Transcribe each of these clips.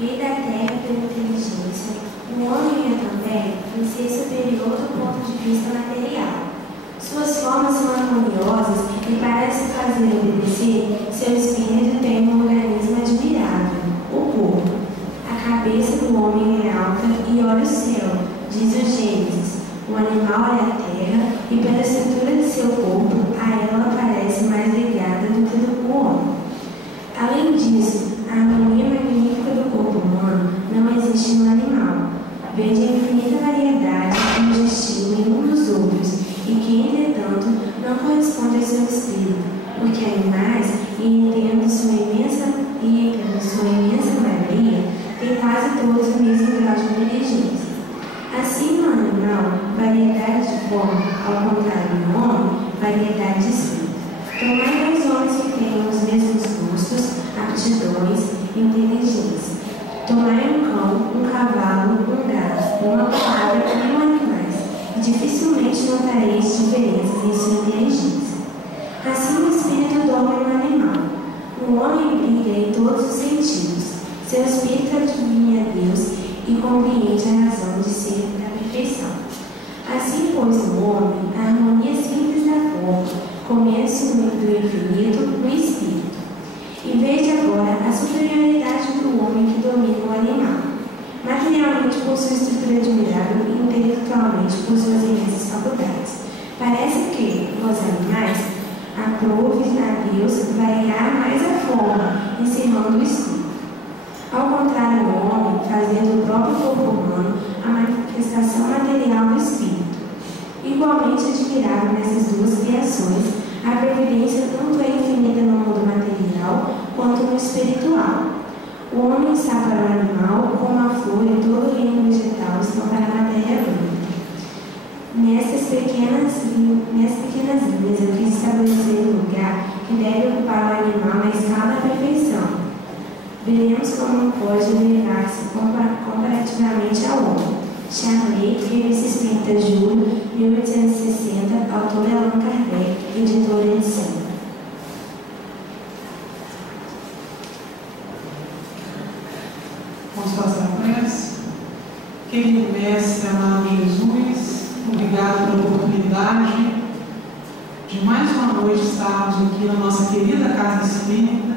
rei da terra pela inteligência, o homem é também um ser superior do ponto de vista material. Suas formas são harmoniosas e parecem fazer obedecer. Seu espírito tem um organismo admirável, o corpo. A cabeça do homem é alta e olha o céu, diz o Gênesis. O animal olha a terra e pela estrutura de seu corpo, a ela parece mais ligada do que do homem. Além disso, a harmonia magnífica do corpo humano não existe no animal. Vede a infinita variedade que nos distingue em um dos outros e que, entretanto, não corresponde ao seu espírito, porque animais, e entendo sua imensa maioria, têm quase todos o mesmo grau de inteligência. Assim, no animal, variedade de forma, ao contrário do homem, variedade de espírito. Tomai dois homens que tenham os mesmos gostos, aptidões e inteligência. Tomai um cão, um cavalo, um gato, uma cabra e um animais, e dificilmente notareis diferenças em sua inteligência. Assim o espírito dorme no animal. O homem brilha em todos os sentidos. Seu espírito adivinha Deus e compreende a razão de ser da perfeição. Assim, pois, o homem, a harmonia simples da forma, começa do infinito no espírito. E veja agora a superioridade do homem que domina o animal. Materialmente possui estrutura admirável e intelectualmente por suas imensas faculdades. Parece que, nos animais, aprove a Deus variar mais a forma, encerrando o espírito. Ao contrário do homem, fazendo o próprio corpo humano a manifestação material do espírito. Igualmente admirável nessas duas criações, a previdência tanto é infinita no mundo material quanto no espiritual. O homem está para o animal como a flor e todo o reino vegetal estão para a matéria bruta. Nessas pequenas linhas eu quis estabelecer o lugar que deve ocupar o animal na escala da perfeição. Veremos como pode elevar-se comparativamente ao homem. Charlet, Revista Espírita, julho 1860, autor Allan Kardec, editora Edição. Vamos fazer a prece. Querido Mestre, amado Jesus, obrigado pela oportunidade de mais uma noite estarmos aqui na nossa querida Casa Espírita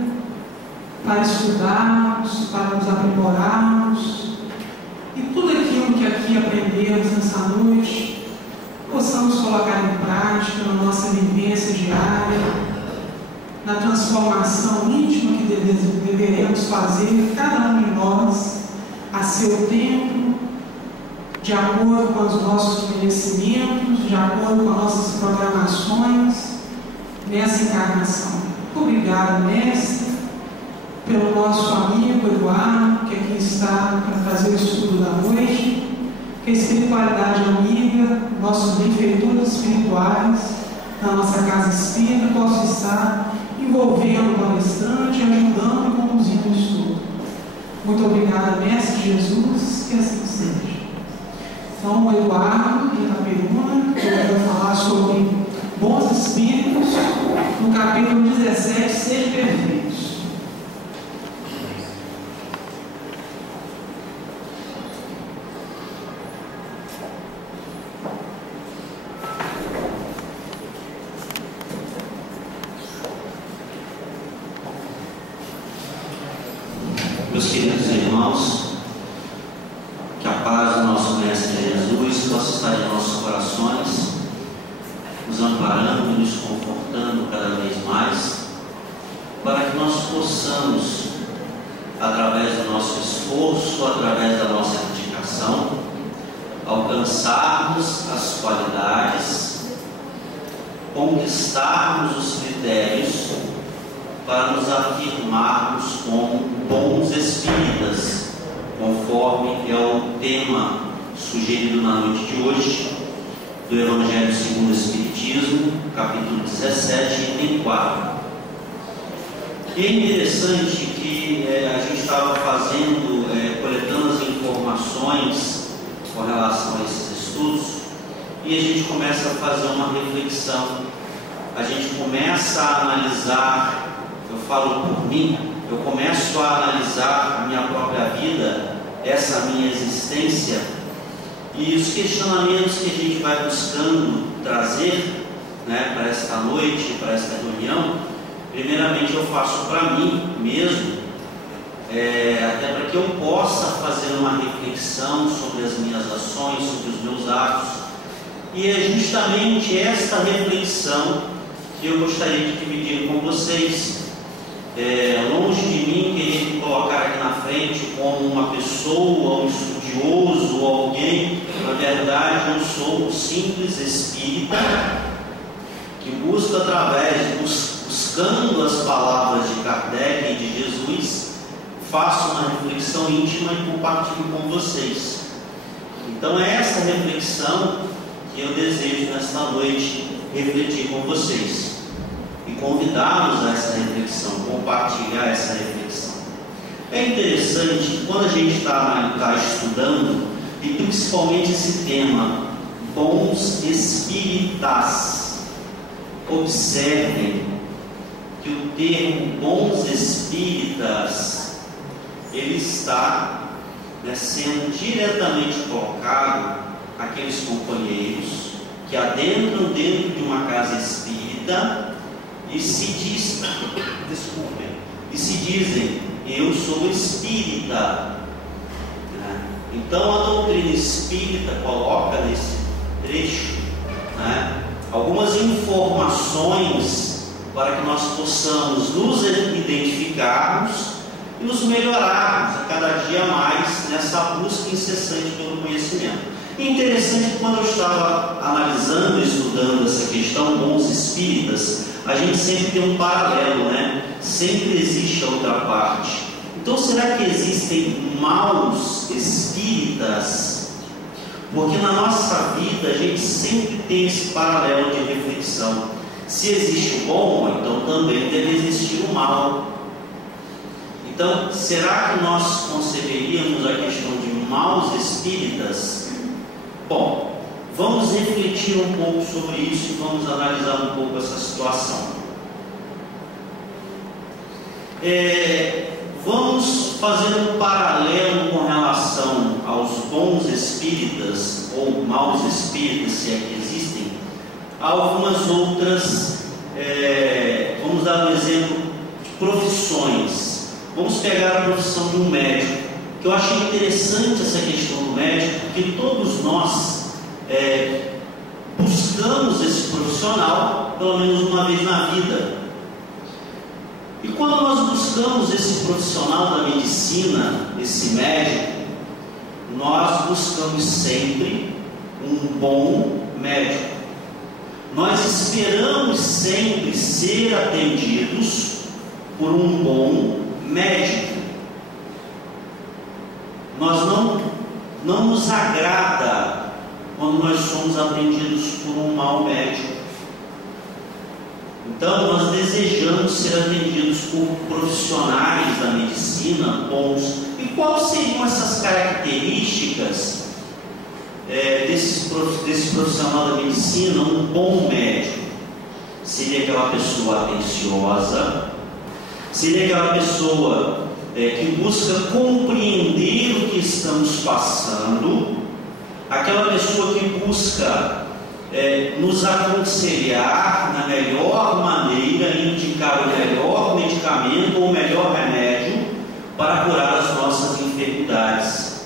para estudarmos, para nos aprimorarmos e tudo aquilo que aqui aprendemos nessa noite possamos colocar em prática na nossa vivência diária, na transformação íntima que deveremos fazer cada um de nós a seu tempo, de acordo com os nossos conhecimentos, de acordo com as nossas programações nessa encarnação. Obrigado, Mestre, pelo nosso amigo Eduardo, que aqui está para fazer o estudo da noite, que a espiritualidade amiga, nossos benfeitores espirituais na nossa casa espírita possam estar envolvendo o palestrante, ajudando e conduzindo o estudo. Muito obrigada, Mestre Jesus, que assim seja. Então, o Eduardo de Itaperuna, que vai falar sobre bons espíritos, no capítulo 17, Sejam Perfeitos. Meus queridos irmãos, que a paz do nosso Mestre Jesus possa estar em nossos corações, nos amparando e nos confortando cada vez mais, para que nós possamos, através do nosso esforço, através da nossa dedicação, alcançarmos as qualidades, conquistarmos os critérios para nos afirmarmos como bons espíritas, conforme é o tema sugerido na noite de hoje do Evangelho segundo o Espiritismo, capítulo 17, item 4. E é interessante que a gente estava coletando as informações com relação a esses estudos, e a gente começa a fazer uma reflexão, a gente começa a analisar. Eu falo por mim, eu começo a analisar a minha própria vida, essa minha existência, e os questionamentos que a gente vai buscando trazer, né, para esta noite, para esta reunião, primeiramente eu faço para mim mesmo, até para que eu possa fazer uma reflexão sobre as minhas ações, sobre os meus atos, e é justamente esta reflexão que eu gostaria de dividir com vocês. Longe de mim querer me colocar aqui na frente como uma pessoa, um estudioso ou alguém. Na verdade, eu sou um simples espírita que busca buscando as palavras de Kardec e de Jesus, faço uma reflexão íntima e compartilho com vocês. Então é essa reflexão que eu desejo nesta noite refletir com vocês e convidá-los a essa reflexão, compartilhar essa reflexão. É interessante que quando a gente está estudando, e principalmente esse tema, bons espíritas, observem que o termo bons espíritas, ele está, sendo diretamente colocado àqueles companheiros que adentram dentro de uma casa espírita e se dizem, eu sou espírita. Então a doutrina espírita coloca nesse trecho algumas informações para que nós possamos nos identificarmos e nos melhorarmos a cada dia mais nessa busca incessante pelo conhecimento. E interessante que quando eu estava analisando e estudando essa questão, bons espíritas, a gente sempre tem um paralelo, sempre existe a outra parte. Então será que existem maus espíritas? Porque na nossa vida a gente sempre tem esse paralelo de reflexão. Se existe o bom, então também deve existir o mal. Então, será que nós conceberíamos a questão de maus espíritas? Bom, vamos refletir um pouco sobre isso e vamos analisar um pouco essa situação. Vamos fazer um paralelo com relação aos bons espíritas ou maus espíritas, se é que existem, algumas outras, vamos dar um exemplo de profissões. Vamos pegar a profissão de um médico, que eu achei interessante essa questão do médico, porque todos nós buscamos esse profissional pelo menos uma vez na vida. E quando nós buscamos esse profissional da medicina, esse médico, nós buscamos sempre um bom médico. Nós esperamos sempre ser atendidos por um bom médico. Nós não nos agrada quando nós somos atendidos por um mau médico. Então nós desejamos ser atendidos por profissionais da medicina bons. E quais seriam essas características desse profissional da medicina? Um bom médico seria aquela pessoa atenciosa, seria aquela pessoa que busca compreender o que estamos passando, aquela pessoa que busca nos aconselhar na melhor maneira, indicar o melhor medicamento ou o melhor remédio para curar as nossas enfermidades.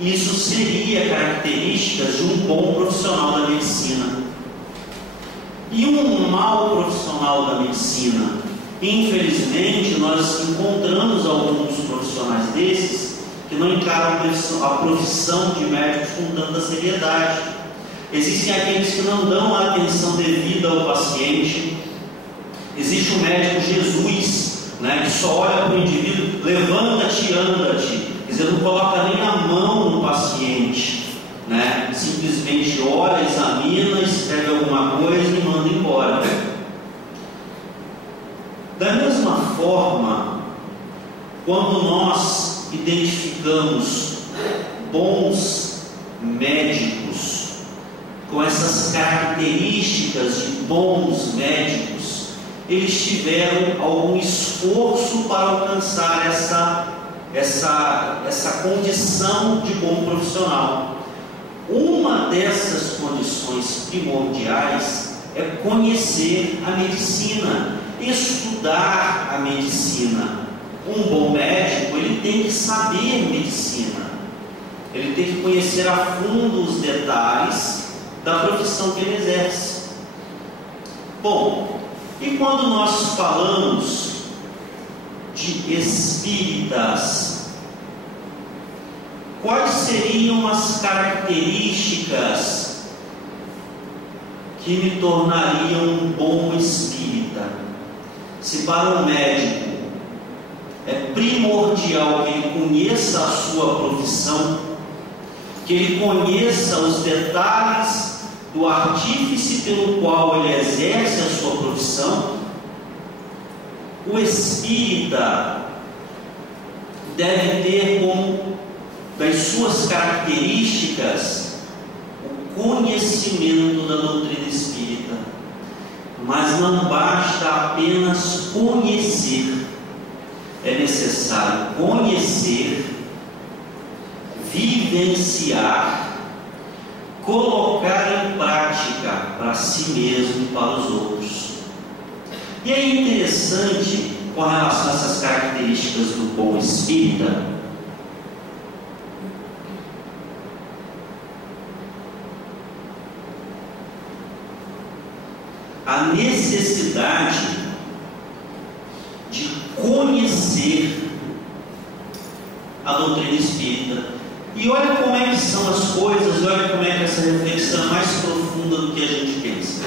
Isso seria características de um bom profissional da medicina. E um mau profissional da medicina? Infelizmente, nós encontramos alguns profissionais desses que não encaram a profissão de médicos com tanta seriedade. Existem aqueles que não dão a atenção devida ao paciente. Existe o médico Jesus, que só olha para o indivíduo, levanta-te, anda-te. Quer dizer, não coloca nem a mão no paciente, simplesmente olha, examina, escreve alguma coisa e manda embora. Da mesma forma, quando nós identificamos bons médicos, com essas características de bons médicos, eles tiveram algum esforço para alcançar essa condição de bom profissional. Uma dessas condições primordiais é conhecer a medicina, estudar a medicina. Um bom médico, ele tem que saber medicina, ele tem que conhecer a fundo os detalhes da profissão que ele exerce. Bom, e quando nós falamos de espíritas, quais seriam as características que me tornariam um bom espírita? Se para um médico é primordial que ele conheça a sua profissão, que ele conheça os detalhes do artífice pelo qual ele exerce a sua profissão, o espírita deve ter como das suas características o conhecimento da doutrina espírita. Mas não basta apenas conhecer, é necessário conhecer, vivenciar, colocar em prática para si mesmo e para os outros. E é interessante, com relação a essas características do bom espírita, a necessidade de conhecer a doutrina espírita. E olha como é que são as coisas, olha como é que essa reflexão é mais profunda do que a gente pensa.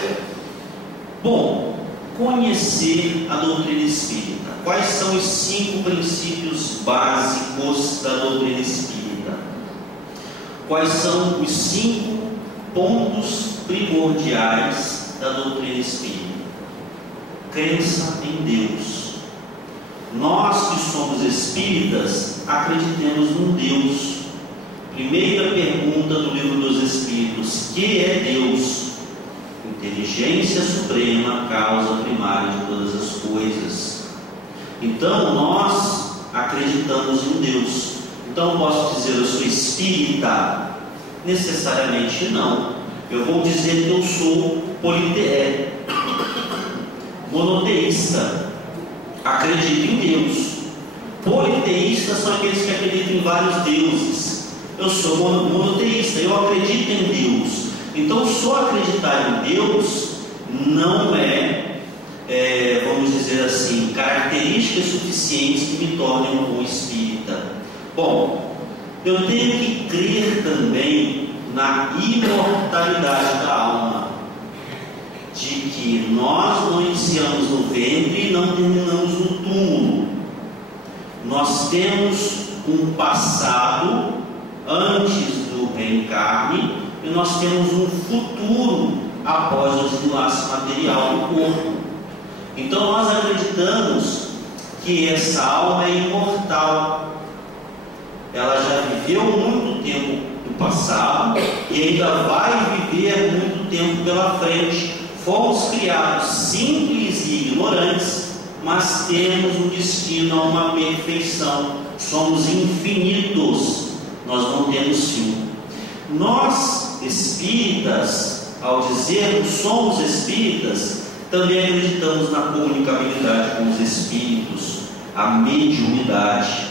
Bom, conhecer a doutrina espírita. Quais são os 5 princípios básicos da doutrina espírita? Quais são os 5 pontos primordiais da doutrina espírita? Crença em Deus. Nós que somos espíritas acreditamos num Deus. Primeira pergunta do Livro dos Espíritos: que é Deus? Inteligência suprema, causa primária de todas as coisas. Então nós acreditamos em Deus. Então posso dizer eu sou espírita? Necessariamente não. Eu vou dizer que eu sou monoteísta. Acredito em Deus. Politeístas são aqueles que acreditam em vários deuses. Eu sou monoteísta, eu acredito em Deus. Então só acreditar em Deus não vamos dizer assim, características suficientes que me tornem um bom espírita. Bom, eu tenho que crer também na imortalidade da alma, de que nós não iniciamos no ventre e não terminamos no túmulo. Nós temos um passado antes do reencarne e nós temos um futuro após o desenlace material do corpo. Então nós acreditamos que essa alma é imortal. Ela já viveu muito tempo no passado e ainda vai viver muito tempo pela frente. Fomos criados simples e ignorantes, mas temos um destino a uma perfeição. Somos infinitos. Nós não temos fim. Nós, espíritas, ao dizermos somos espíritas, também acreditamos na comunicabilidade com os espíritos, a mediunidade.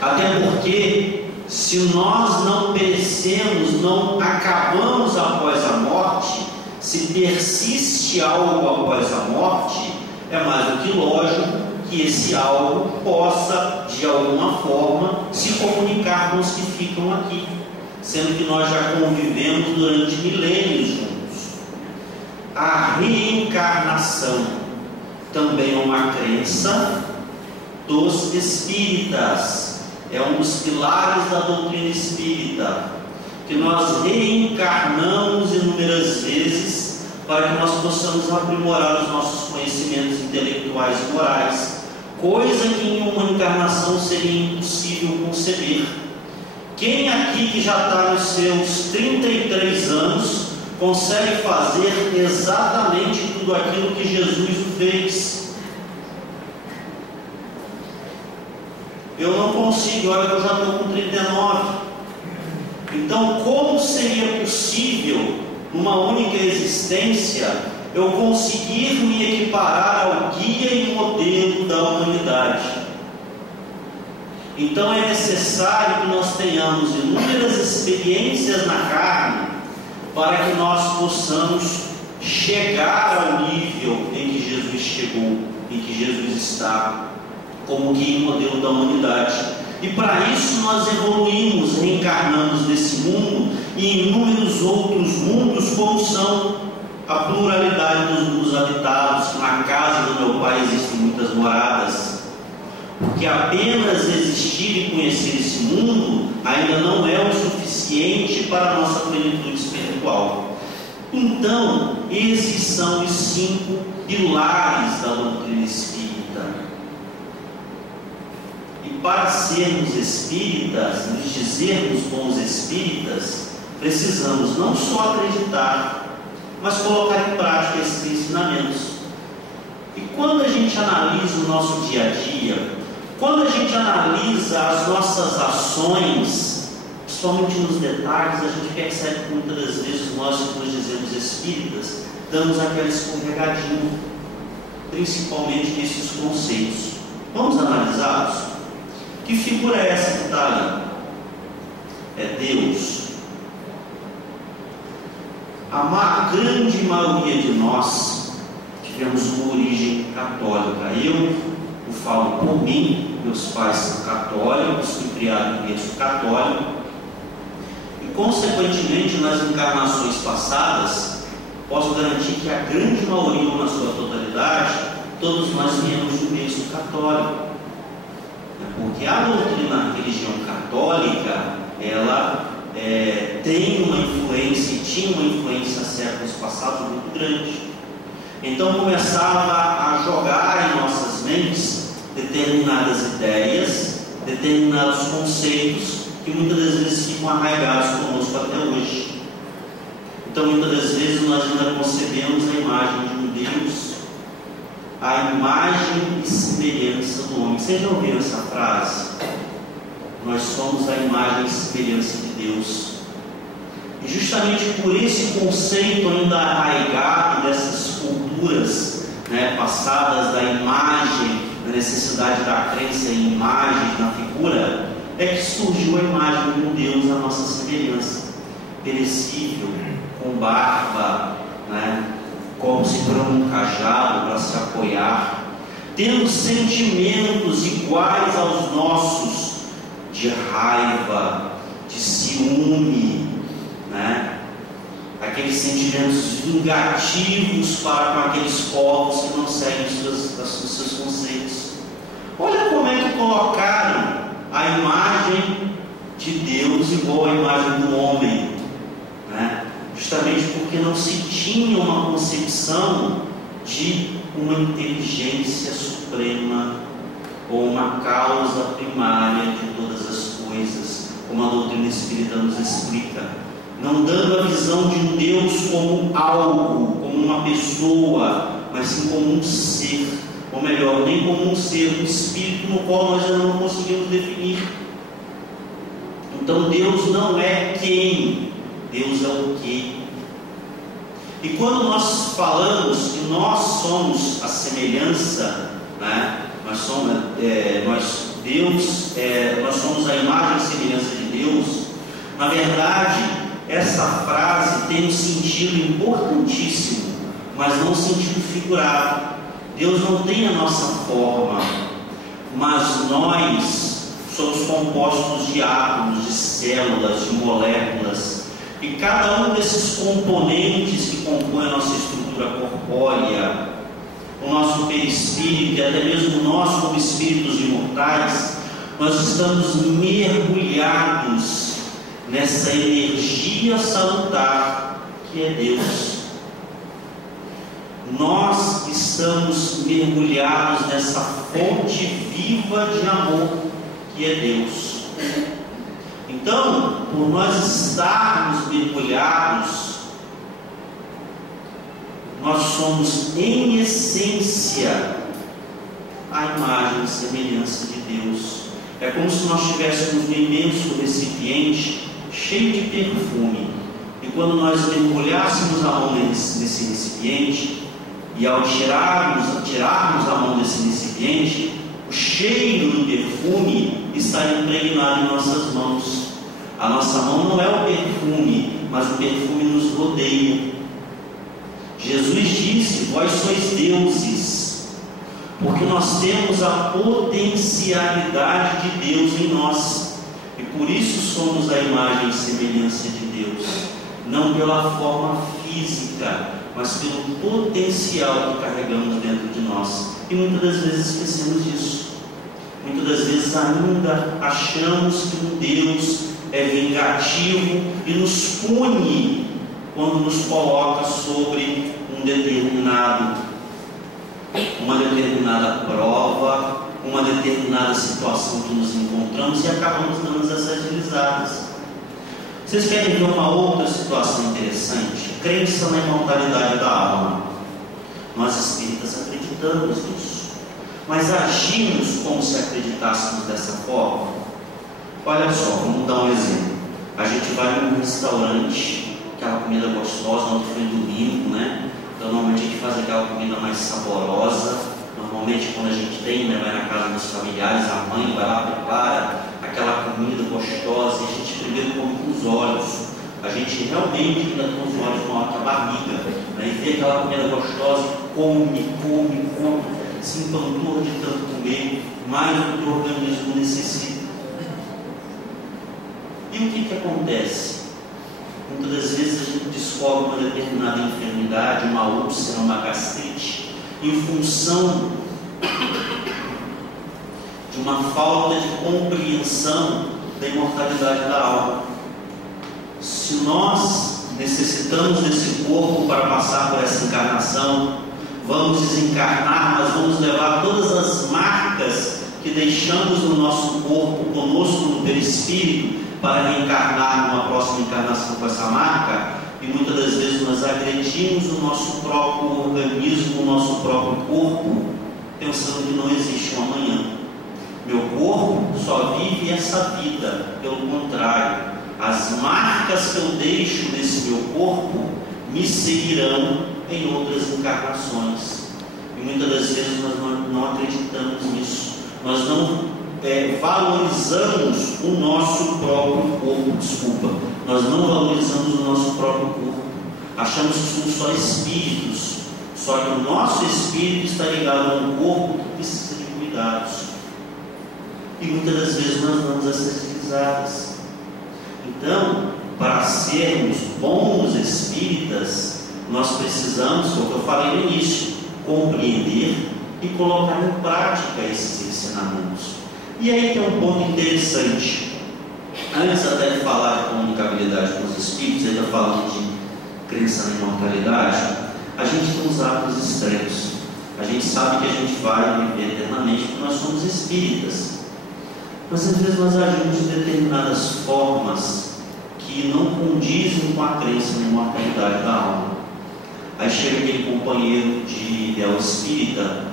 Até porque, se nós não perecemos, não acabamos após a morte, se persiste algo após a morte, é mais do que lógico que esse algo possa, de alguma forma, se comunicar com os que ficam aqui, sendo que nós já convivemos durante milênios juntos. A reencarnação também é uma crença dos espíritas, é um dos pilares da doutrina espírita, que nós reencarnamos inúmeras vezes para que nós possamos aprimorar os nossos conhecimentos intelectuais e morais, coisa que em uma encarnação seria impossível conceber. Quem aqui que já está nos seus 33 anos consegue fazer exatamente tudo aquilo que Jesus fez. Eu não consigo, olha que eu já estou com 39. Então, como seria possível, numa única existência, eu conseguir me equiparar ao guia e modelo da humanidade? Então é necessário que nós tenhamos inúmeras experiências na carne para que nós possamos chegar ao nível em que Jesus chegou, em que Jesus está, como guia e modelo da humanidade. E para isso nós evoluímos, reencarnamos nesse mundo e em inúmeros outros mundos, como são a pluralidade dos mundos habitados. Na casa do meu Pai existem muitas moradas, porque apenas existir e conhecer esse mundo ainda não é o suficiente para a nossa plenitude espiritual. Então, esses são os 5 pilares da doutrina espírita. E para sermos espíritas, nos dizermos bons espíritas, precisamos não só acreditar, mas colocar em prática esses ensinamentos. E quando a gente analisa o nosso dia a dia, quando a gente analisa as nossas ações, principalmente nos detalhes, a gente percebe que muitas das vezes nós que nos dizemos espíritas, damos aquela escorregadinha, principalmente nesses conceitos. Vamos analisá-los? Que figura é essa que está ali? É Deus. A grande maioria de nós tivemos uma origem católica. Eu falo por mim, meus pais são católicos, fui criado em berço católico, e consequentemente nas encarnações passadas, posso garantir que a grande maioria, ou na sua totalidade, todos nós viemos de um berço católico. Porque a doutrina, a religião católica, ela tem uma influência, e tinha uma influência séculos passados muito grande. Então começava a jogar em nossas mentes determinadas ideias, determinados conceitos que muitas das vezes ficam arraigados conosco até hoje. Então muitas das vezes nós ainda concebemos a imagem de um Deus, a imagem e semelhança do homem. Vocês já ouviram essa frase? Nós somos a imagem e semelhança de Deus. E justamente por esse conceito ainda arraigado dessas culturas, passadas da imagem, da necessidade da crença em imagem, na figura, é que surgiu a imagem de um Deus à nossa semelhança, perecível, com barba, como se por um cajado para se apoiar, tendo sentimentos iguais aos nossos, de raiva, de ciúme, aqueles sentimentos vingativos para com aqueles povos que não seguem os seus conceitos. Olha como é que colocaram a imagem de Deus igual à imagem do homem, justamente porque não se tinha uma concepção de uma inteligência suprema ou uma causa primária de todas as coisas, como a doutrina espírita nos explica, não dando a visão de um Deus como algo, como uma pessoa, mas sim como um ser, ou melhor, nem como um ser, um espírito no qual nós ainda não conseguimos definir. Então Deus não é quem, Deus é o que. E quando nós falamos que nós somos a semelhança, nós somos a imagem e semelhança de Deus, na verdade, essa frase tem um sentido importantíssimo, mas não um sentido figurado. Deus não tem a nossa forma, mas nós somos compostos de átomos, de células, de moléculas, e cada um desses componentes que compõem a nossa estrutura corpórea, o nosso perispírito e até mesmo nós como espíritos imortais, nós estamos mergulhados nessa energia salutar que é Deus. Nós estamos mergulhados nessa fonte viva de amor que é Deus. Então, por nós estarmos mergulhados nós somos, em essência, a imagem e semelhança de Deus. É como se nós tivéssemos um imenso recipiente cheio de perfume, e quando nós mergulhássemos a mão nesse recipiente, e ao tirarmos a mão desse recipiente, o cheiro do perfume está impregnado em nossas mãos. A nossa mão não é o perfume, mas o perfume nos rodeia. Jesus disse: vós sois deuses, porque nós temos a potencialidade de Deus em nós, e por isso somos a imagem e semelhança de Deus, não pela forma física, mas pelo potencial que carregamos dentro de nós. E muitas das vezes esquecemos disso. Muitas das vezes ainda achamos que um Deus é vingativo e nos pune quando nos coloca sobre uma determinada prova, uma determinada situação que nos encontramos, e acabamos dando essas deslizadas. Vocês querem ver uma outra situação interessante? Crença na imortalidade da alma. Nós espíritas acreditamos nisso, mas agimos como se acreditássemos dessa forma. Olha só, vamos dar um exemplo. A gente vai num restaurante, aquela comida gostosa, ontem foi domingo, né? Então normalmente a gente faz aquela comida mais saborosa. Normalmente quando a gente tem, né, vai na casa dos familiares, a mãe vai lá, prepara aquela comida gostosa, e a gente primeiro come com os olhos. A gente realmente ainda com os olhos maior que a barriga, né? E vê aquela comida gostosa, come, se empanturra de tanto comer, mais do que o organismo necessita. E o que acontece? Muitas das vezes a gente descobre uma determinada enfermidade, uma úlcera, uma gastrite, em função de uma falta de compreensão da imortalidade da alma. Se nós necessitamos desse corpo para passar por essa encarnação, vamos desencarnar, mas vamos levar todas as marcas que deixamos no nosso corpo conosco no perispírito para reencarnar numa próxima encarnação com essa marca. E muitas das vezes nós agredimos o nosso próprio organismo, o nosso próprio corpo, pensando que não existe um amanhã. Meu corpo só vive essa vida. Pelo contrário, as marcas que eu deixo desse meu corpo me seguirão em outras encarnações. E muitas das vezes nós não acreditamos nisso. Nós não valorizamos o nosso próprio corpo. Nós não valorizamos o nosso próprio corpo. Achamos que somos só espíritos. Só que o nosso espírito está ligado a um corpo que precisa de cuidados. E muitas das vezes nós damos essas deslizadas. Então, para sermos bons espíritas, nós precisamos, como eu falei no início, compreender e colocar em prática esses ensinamentos. E aí tem um ponto interessante. Antes até de falar de comunicabilidade com os espíritos, ainda falando de crença na imortalidade, a gente tem uns hábitos extremos. A gente sabe que a gente vai viver eternamente porque nós somos espíritas. Mas às vezes nós agimos de determinadas formas que não condizem com a crença na imortalidade da alma. Aí chega aquele companheiro de ideal espírita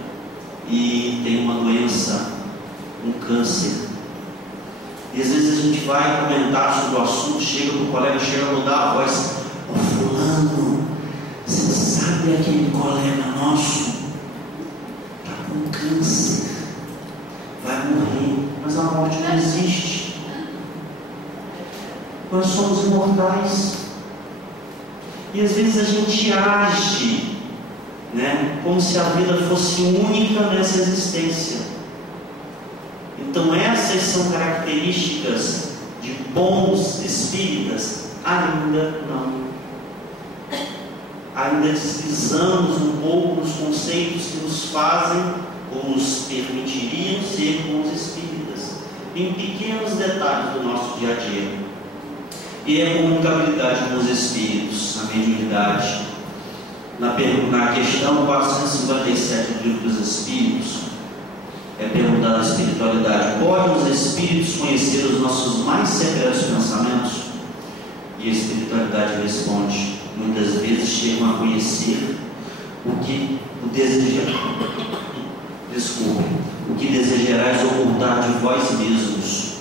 e tem uma doença, um câncer. E às vezes a gente vai comentar sobre o assunto, chega para o colega, chega a mudar a voz: ô fulano, você sabe aquele colega nosso? Está com câncer, vai morrer. Mas a morte não existe. Nós somos imortais. E às vezes a gente age, né, como se a vida fosse única nessa existência. Então essas são características de bons espíritas? Ainda não. Ainda deslizamos um pouco nos conceitos que nos fazem ou nos permitiriam ser bons espíritas, em pequenos detalhes do nosso dia a dia. E é a comunicabilidade com os espíritos, na mediunidade. Na questão 457 do Livro dos Espíritos, é perguntada a espiritualidade: podem os espíritos conhecer os nossos mais secretos pensamentos? E a espiritualidade responde: muitas vezes chegam a conhecer o que desejarás ocultar de vós mesmos,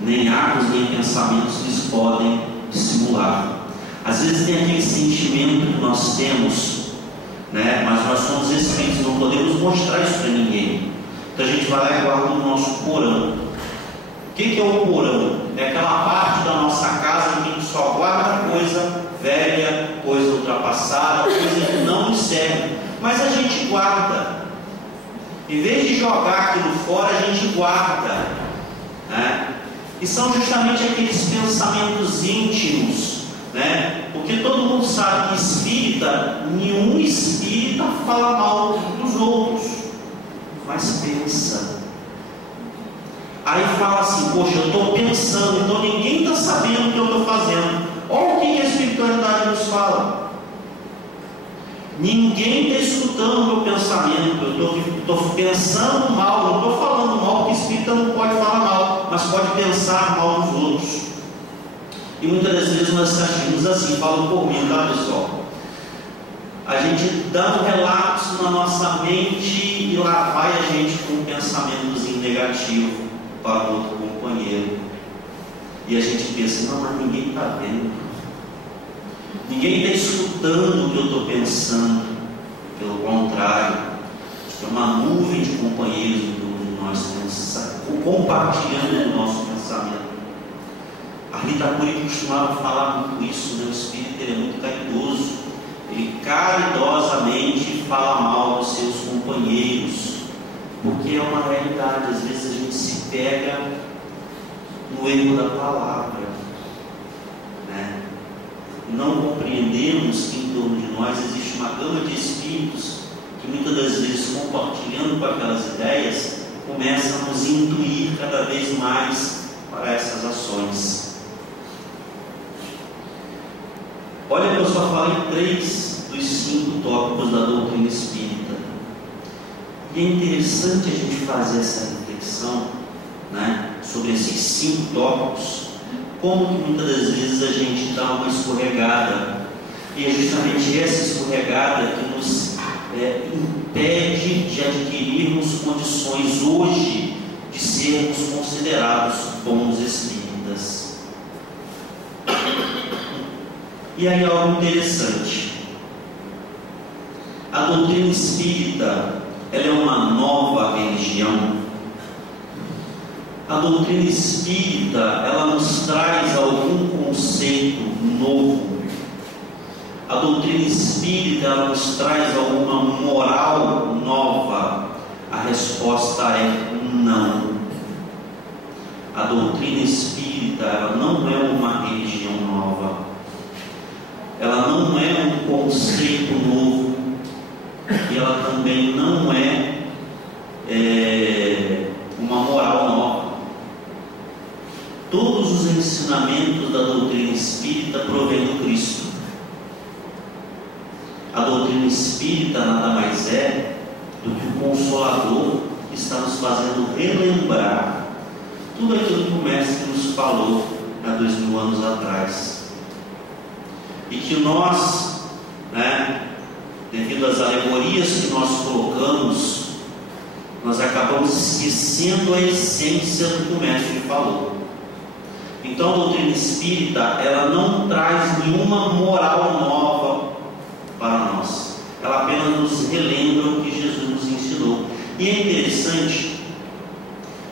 nem atos nem pensamentos lhes podem dissimular. Às vezes tem aquele sentimento que nós temos, né? Mas nós somos espíritos, não podemos mostrar isso para ninguém. Então a gente vai lá e guarda no nosso porão. O que é o porão? É aquela parte da nossa casa que a gente só guarda coisa velha, coisa ultrapassada, coisa que não nos serve, mas a gente guarda. Em vez de jogar aquilo fora, a gente guarda, né? E são justamente aqueles pensamentos íntimos, né? Porque todo mundo sabe que espírita, nenhum espírita fala mal dos outros, mas pensa. Aí fala assim: poxa, eu estou pensando, então ninguém está sabendo o que eu estou fazendo. Olha o que a espiritualidade nos fala. Ninguém está escutando o meu pensamento. Eu estou pensando mal, não estou falando mal, porque espírita não pode falar mal, mas pode pensar mal dos outros. E muitas das vezes nós agimos assim, falo por mim, tá, pessoal? A gente dá um relapso na nossa mente e lá vai a gente com um pensamentozinho negativo para o outro companheiro. E a gente pensa: não, mas ninguém está vendo, ninguém está escutando o que eu estou pensando. Pelo contrário, é uma nuvem de companheiros que nós pensamos, compartilhando o nosso pensamento. A Rita Curi costumava falar muito isso, né? O espírito, ele é muito caridoso, ele caridosamente fala mal dos seus companheiros, porque é uma realidade. Às vezes a gente se pega no erro da palavra, né? Não compreendemos que em torno de nós existe uma gama de espíritos que muitas das vezes, compartilhando com aquelas ideias, começam a nos intuir cada vez mais para essas ações. Olha que eu só falei 3 dos 5 tópicos da doutrina espírita. E é interessante a gente fazer essa reflexão, né, sobre esses 5 tópicos, como que muitas das vezes a gente dá uma escorregada, e é justamente essa escorregada que nos impede de adquirirmos condições hoje de sermos considerados bons espíritas. E aí algo interessante: a doutrina espírita, ela é uma nova religião. A doutrina espírita, ela nos traz algum conceito novo. A doutrina espírita, ela nos traz alguma moral nova. A resposta é não. A doutrina espírita, ela não é uma religião nova. Ela não é um conceito novo. E ela também não é uma moral nova. Todos os ensinamentos da doutrina espírita provêm do Cristo. A doutrina espírita nada mais é do que o Consolador que está nos fazendo relembrar tudo aquilo que o Mestre nos falou há 2000 anos atrás. E que nós, né, devido às alegorias que nós colocamos, nós acabamos esquecendo a essência do que o Mestre falou. Então a doutrina espírita, ela não traz nenhuma moral nova para nós. Ela apenas nos relembra o que Jesus nos ensinou. E é interessante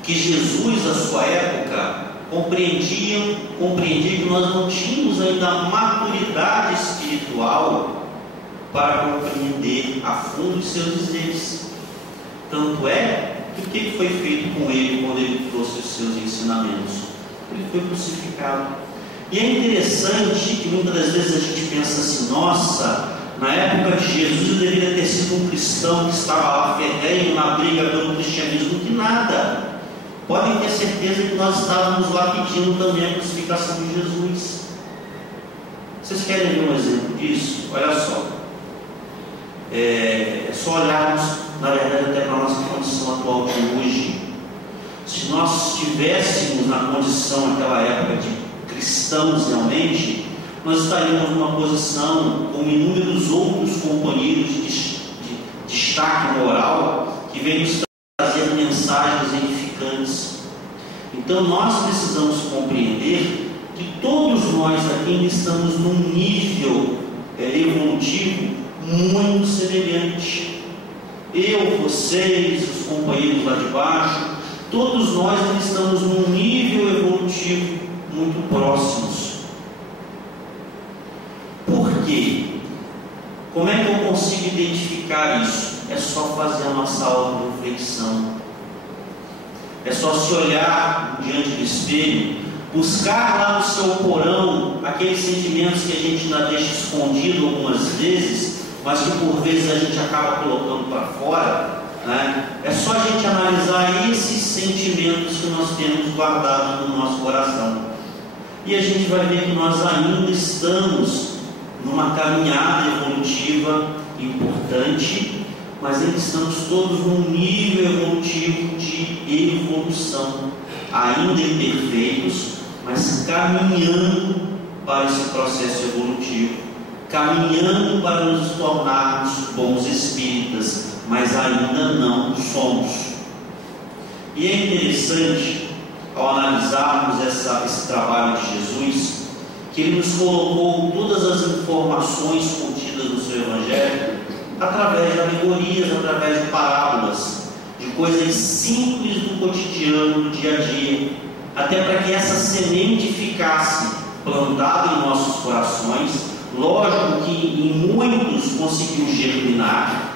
que Jesus, à sua época, compreendia que nós não tínhamos ainda a maturidade espiritual para compreender a fundo os seus dizeres. Tanto é que o que foi feito com ele quando ele trouxe os seus ensinamentos? Ele foi crucificado. E é interessante que muitas das vezes a gente pensa assim: nossa, na época de Jesus eu deveria ter sido um cristão que estava lá ferrenho na briga pelo cristianismo. Que nada. Podem ter certeza que nós estávamos lá pedindo também a crucificação de Jesus. Vocês querem ver um exemplo disso? Olha só. É só olharmos, na verdade, até para a nossa condição atual de hoje. Se nós estivéssemos na condição naquela época de cristãos realmente, nós estaríamos numa posição como inúmeros outros companheiros de destaque moral que vêm nos trazer mensagens edificantes. Então nós precisamos compreender que todos nós aqui estamos num nível evolutivo muito semelhante. Eu, vocês, os companheiros lá de baixo, todos nós estamos num nível evolutivo muito próximos. Por quê? Como é que eu consigo identificar isso? É só fazer a nossa auto-reflexão. É só se olhar diante do espelho, buscar lá no seu porão aqueles sentimentos que a gente ainda deixa escondido algumas vezes, mas que por vezes a gente acaba colocando para fora, né? É só a gente analisar esses sentimentos que nós temos guardados no nosso coração. E a gente vai ver que nós ainda estamos numa caminhada evolutiva importante, mas ainda estamos todos num nível evolutivo de evolução, ainda imperfeitos, mas caminhando para esse processo evolutivo, caminhando para nos tornarmos bons espíritas, mas ainda não somos. E é interessante, ao analisarmos esse trabalho de Jesus, que ele nos colocou todas as informações contidas no seu Evangelho através de alegorias, através de parábolas, de coisas simples do cotidiano, do dia a dia, até para que essa semente ficasse plantada em nossos corações. Lógico que em muitos conseguiu germinar,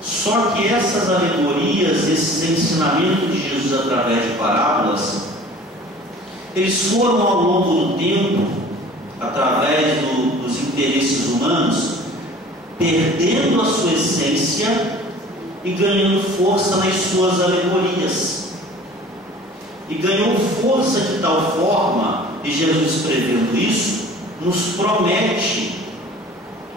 só que essas alegorias, esses ensinamentos de Jesus através de parábolas, eles foram ao longo do tempo, através dos interesses humanos, perdendo a sua essência e ganhando força nas suas alegorias. E ganhou força de tal forma, e Jesus, prevendo isso, nos promete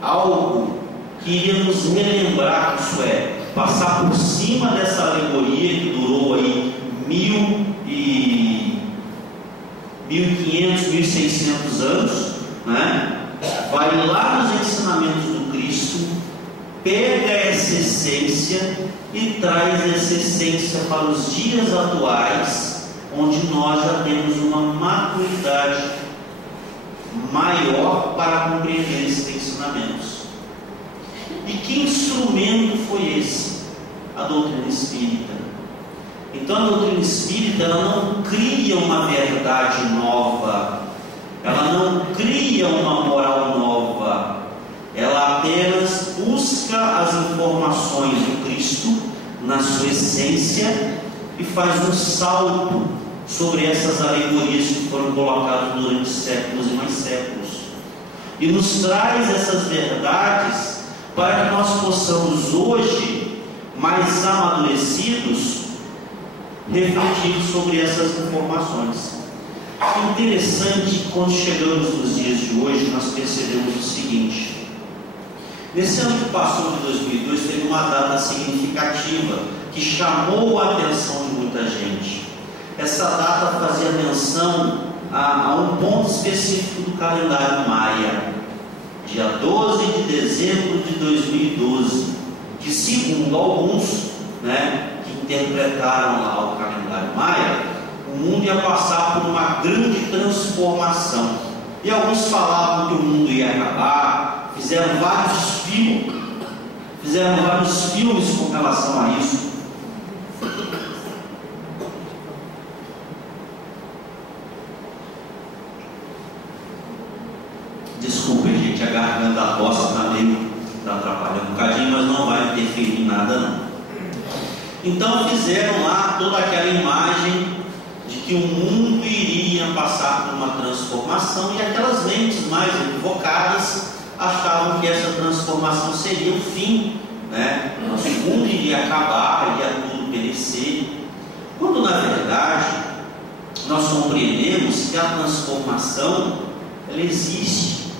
algo que iria nos relembrar, isso é, passar por cima dessa alegoria que durou aí 1500, 1600 anos, né? Vai lá nos ensinamentos do Cristo, pega essa essência e traz essa essência para os dias atuais, onde nós já temos uma maturidade maior para compreender esses ensinamentos. E que instrumento foi esse? A doutrina espírita. Então a doutrina espírita, ela não cria uma verdade nova, ela não cria uma moral nova, ela apenas busca as informações do Cristo na sua essência e faz um salto sobre essas alegorias que foram colocadas durante séculos e mais séculos, e nos traz essas verdades para que nós possamos hoje, mais amadurecidos, refletir sobre essas informações. Interessante que quando chegamos nos dias de hoje, nós percebemos o seguinte: nesse ano que passou, de 2002, teve uma data significativa que chamou a atenção de muita gente. Essa data fazia menção a um ponto específico do calendário maia, dia 12 de dezembro de 2012, que segundo alguns, que interpretaram lá o calendário maia, o mundo ia passar por uma grande transformação. E alguns falavam que o mundo ia acabar, fizeram vários filmes com relação a isso. Desculpem, gente, a garganta da tosse está atrapalhando um bocadinho, mas não vai interferir em nada não. Então fizeram lá toda aquela imagem de que o mundo iria passar por uma transformação, e aquelas mentes mais equivocadas achavam que essa transformação seria o fim, Nosso mundo iria acabar, iria tudo perecer, quando na verdade nós compreendemos que a transformação, ela existe,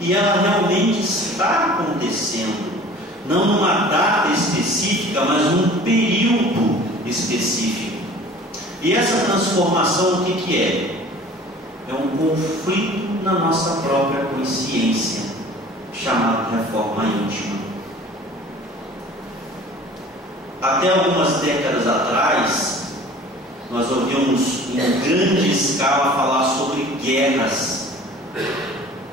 e ela realmente está acontecendo, não numa data específica, mas num período específico. E essa transformação, o que é? É é um conflito na nossa própria consciência, chamado reforma íntima. Até algumas décadas atrás, nós ouvimos em grande escala falar sobre guerras,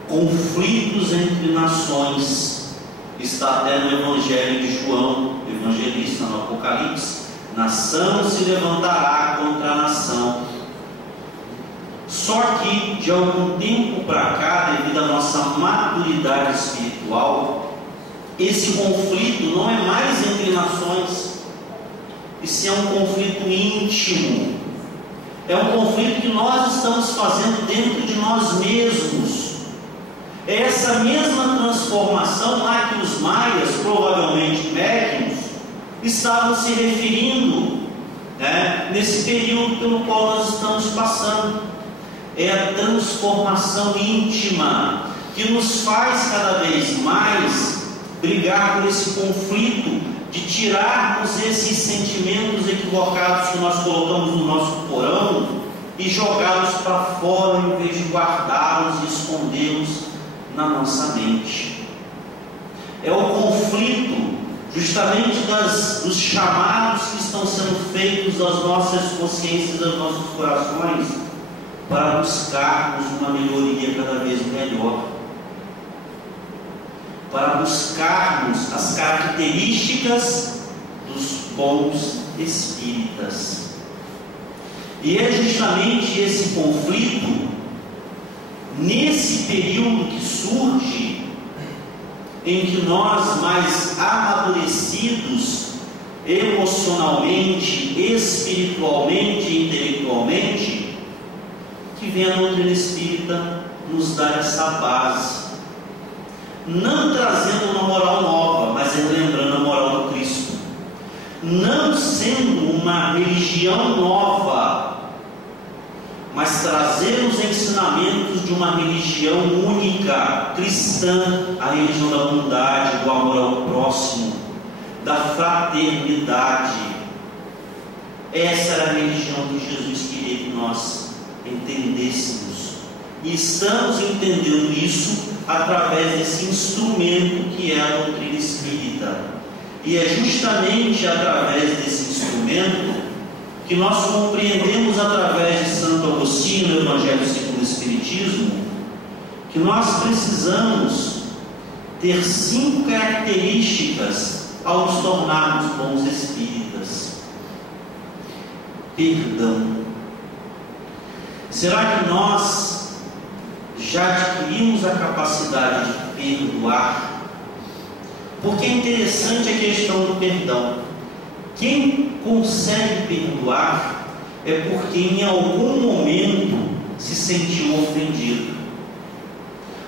conflitos entre nações. Está até no Evangelho de João, evangelista, no Apocalipse: nação se levantará contra a nação. Só que de algum tempo para cá, devido à nossa maturidade espiritual, esse conflito não é mais entre nações. Isso é um conflito íntimo, é um conflito que nós estamos fazendo dentro de nós mesmos. É essa mesma transformação lá que os maias, provavelmente médiuns, estavam se referindo, nesse período pelo qual nós estamos passando. É a transformação íntima que nos faz cada vez mais brigar por esse conflito de tirarmos esses sentimentos equivocados que nós colocamos no nosso porão e jogá-los para fora, em vez de guardá-los e escondê-los na nossa mente. É o conflito justamente dos chamados que estão sendo feitos às nossas consciências, aos nossos corações, para buscarmos uma melhoria cada vez melhor, para buscarmos as características dos bons espíritas. E é justamente esse conflito, nesse período que surge, em que nós, mais amadurecidos emocionalmente, espiritualmente e intelectualmente, que vem a doutrina espírita nos dar essa base, não trazendo uma moral nova, mas lembrando a moral do Cristo, não sendo uma religião nova, mas trazer os ensinamentos de uma religião única, cristã, a religião da bondade, do amor ao próximo, da fraternidade. Essa era a religião que Jesus queria que nós entendêssemos, e estamos entendendo isso através desse instrumento que é a doutrina espírita. E é justamente através desse instrumento que nós compreendemos, através de Santo Agostinho, no Evangelho segundo o Espiritismo, que nós precisamos ter 5 características ao nos tornarmos bons espíritas. Perdão. Será que nós já adquirimos a capacidade de perdoar? Porque é interessante a questão do perdão. Quem consegue perdoar é porque em algum momento se sentiu ofendido.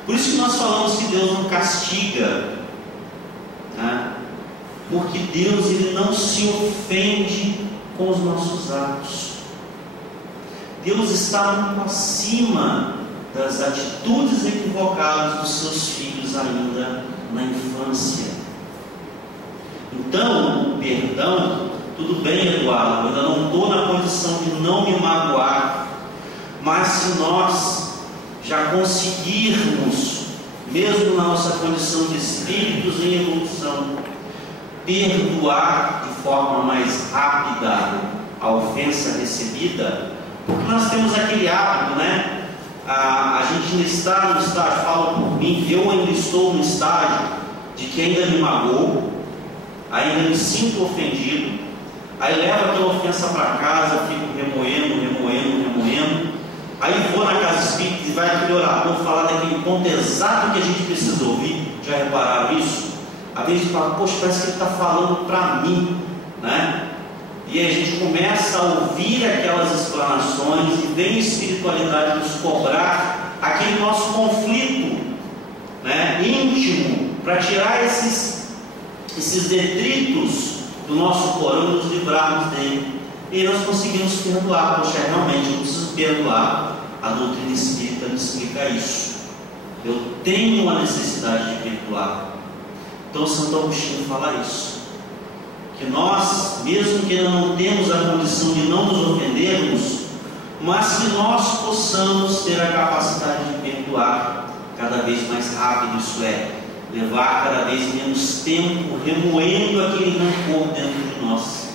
Por isso que nós falamos que Deus não castiga, porque Deus, ele não se ofende com os nossos atos. Deus está muito acima das atitudes equivocadas dos seus filhos ainda na infância. Então, o perdão, tudo bem, Eduardo, eu ainda não estou na condição de não me magoar, mas se nós já conseguirmos, mesmo na nossa condição de espíritos em evolução, perdoar de forma mais rápida a ofensa recebida, porque nós temos aquele hábito, a gente ainda está no estágio, falo por mim, eu ainda estou no estágio de que ainda me magoou, ainda me sinto ofendido, aí levo aquela ofensa para casa, fico remoendo, aí vou na casa espírita e vai aquele orador falar daquele ponto exato que a gente precisa ouvir. Já repararam isso? Às vezes a gente fala, poxa, parece que ele está falando para mim, E aí a gente começa a ouvir aquelas explanações e vem a espiritualidade nos cobrar aquele nosso conflito, íntimo, para tirar esses detritos do nosso corpo e nos livrarmos dele. E nós conseguimos perdoar. Poxa, realmente eu preciso perdoar. A doutrina espírita me explica isso. Eu tenho a necessidade de perdoar. Então Santo Agostinho fala isso, que nós, mesmo que ainda não temos a condição de não nos ofendermos, mas que nós possamos ter a capacidade de perdoar cada vez mais rápido, isso é, levar cada vez menos tempo remoendo aquele rancor dentro de nós.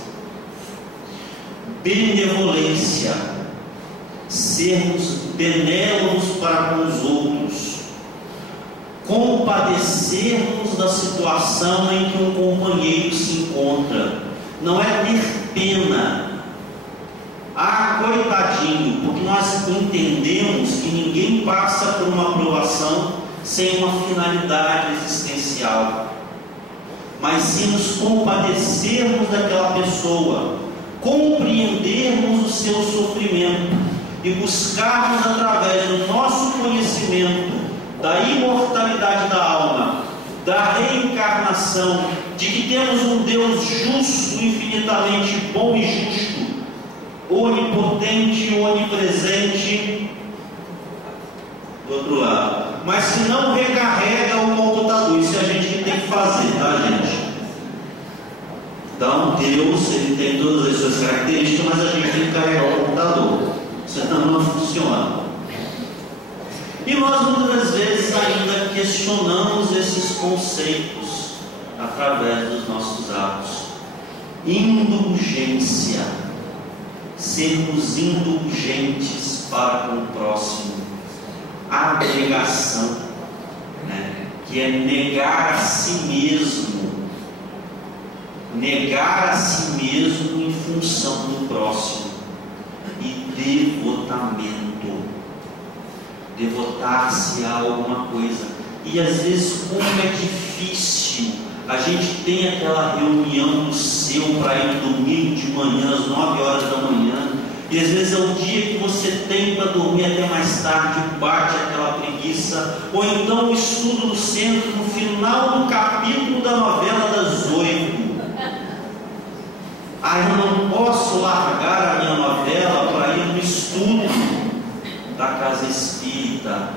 Benevolência, sermos benévolos para com os outros, compadecermos da situação em que um companheiro se encontra, não é ter pena, coitadinho, porque nós entendemos que ninguém passa por uma provação sem uma finalidade existencial, mas sim nos compadecermos daquela pessoa, compreendermos o seu sofrimento e buscarmos através do nosso conhecimento da imortalidade da alma, da reencarnação, de que temos um Deus justo, infinitamente bom e justo, onipotente, onipresente, do outro lado, mas que não recarrega o computador. Isso é a gente que tem que fazer, tá, gente? Então Deus, ele tem todas as suas características, mas a gente tem que carregar o computador, senão não funciona. E nós muitas vezes ainda questionamos esses conceitos através dos nossos atos. Indulgência, sermos indulgentes para com o próximo. Abnegação, né? Que é negar a si mesmo, em função do próximo. E devotamento, devotar-se a alguma coisa. E às vezes, como é difícil. A gente tem aquela reunião do seu para ir no domingo de manhã, às 9 horas da manhã, e às vezes é o dia que você tem para dormir até mais tarde, bate aquela preguiça, ou então o estudo no centro, no final do capítulo da novela das 8. Eu não posso largar a minha novela para ir no estudo da casa espírita.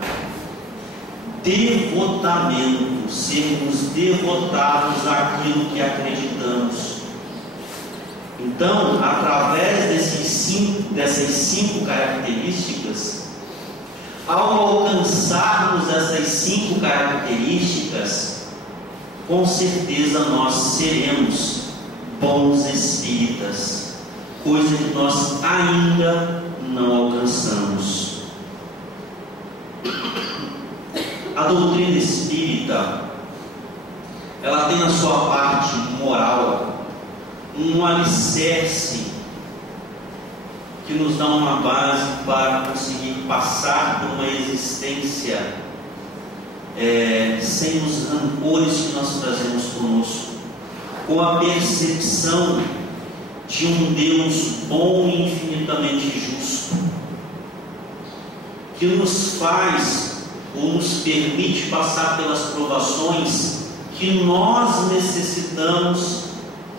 Devotamento, sermos devotados àquilo que acreditamos. Então, através dessas cinco características, ao alcançarmos essas 5 características, com certeza nós seremos bons espíritas, coisa que nós ainda não alcançamos. A doutrina espírita, ela tem na sua parte moral um alicerce que nos dá uma base para conseguir passar por uma existência sem os rancores que nós trazemos conosco, com a percepção de um Deus bom e infinitamente justo, que nos faz ou nos permite passar pelas provações que nós necessitamos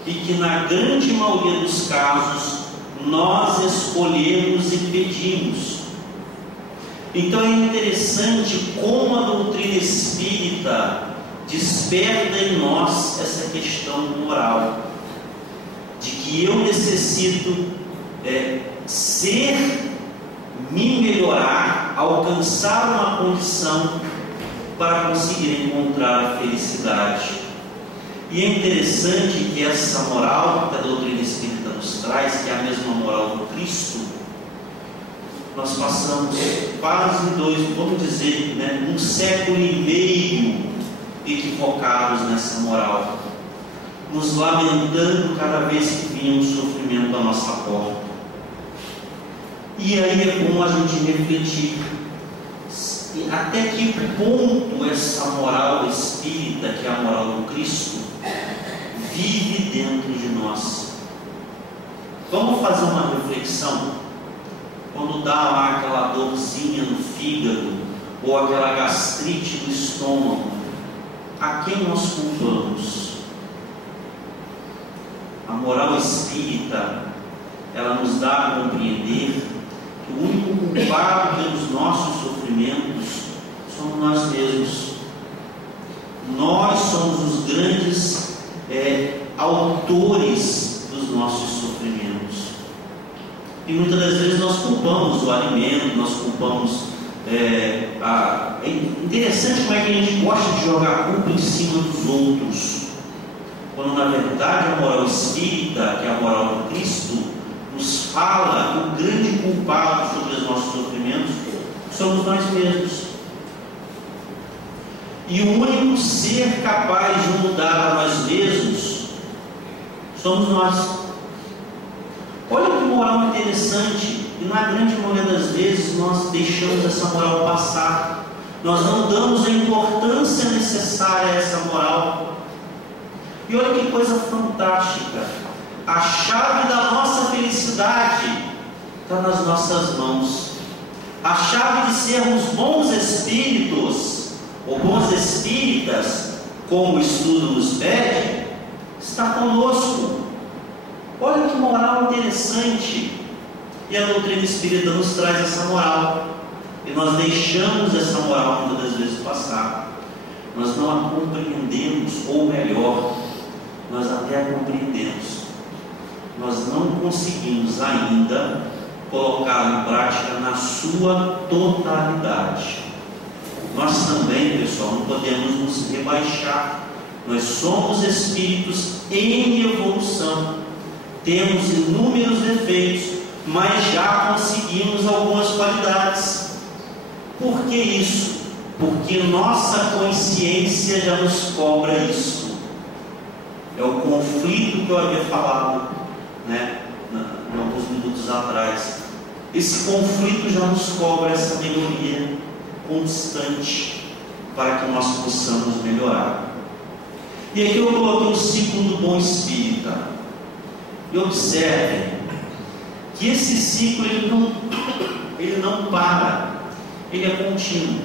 e que na grande maioria dos casos nós escolhemos e pedimos. Então é interessante como a doutrina espírita desperta em nós essa questão moral, de que eu necessito me melhorar, alcançar uma condição para conseguir encontrar a felicidade. E é interessante que essa moral que a doutrina espírita nos traz, que é a mesma moral do Cristo, nós passamos quase vamos dizer, 1,5 século equivocados nessa moral, nos lamentando cada vez que vinha um sofrimento à nossa porta. E aí é bom a gente refletir até que ponto essa moral espírita, que é a moral do Cristo, vive dentro de nós. Vamos fazer uma reflexão. Quando dá lá aquela dorzinha no fígado, ou aquela gastrite no estômago, a quem nós culpamos? A moral espírita, ela nos dá a compreender que o único culpado pelos nossos sofrimentos somos nós mesmos. Nós somos os grandes autores dos nossos sofrimentos. E muitas das vezes nós culpamos o alimento, nós culpamos. É interessante como é que a gente gosta de jogar a culpa em cima dos outros, quando na verdade a moral espírita, que é a moral do Cristo, nos fala que o grande culpado sobre os nossos sofrimentos somos nós mesmos. E o único ser capaz de mudar a nós mesmos somos nós. Olha que moral interessante. E na grande maioria das vezes nós deixamos essa moral passar. Nós não damos a importância necessária a essa moral. E olha que coisa fantástica. A chave da nossa felicidade está nas nossas mãos. A chave de sermos bons espíritos, ou bons espíritas, como o estudo nos pede, está conosco. Olha que moral interessante. E a doutrina espírita nos traz essa moral. E nós deixamos essa moral muitas das vezes passar. Nós não a compreendemos, ou melhor, nós até a compreendemos. Nós não conseguimos ainda colocar em prática na sua totalidade. Nós também, pessoal, não podemos nos rebaixar. Nós somos espíritos em evolução. Temos inúmeros defeitos, mas já conseguimos algumas qualidades. Por que isso? Porque nossa consciência já nos cobra isso. É o conflito que eu havia falado, alguns minutos atrás. Esse conflito já nos cobra essa melhoria constante para que nós possamos melhorar. E aqui eu coloquei o ciclo do bom espírita. E observem que esse ciclo ele não para, ele é contínuo.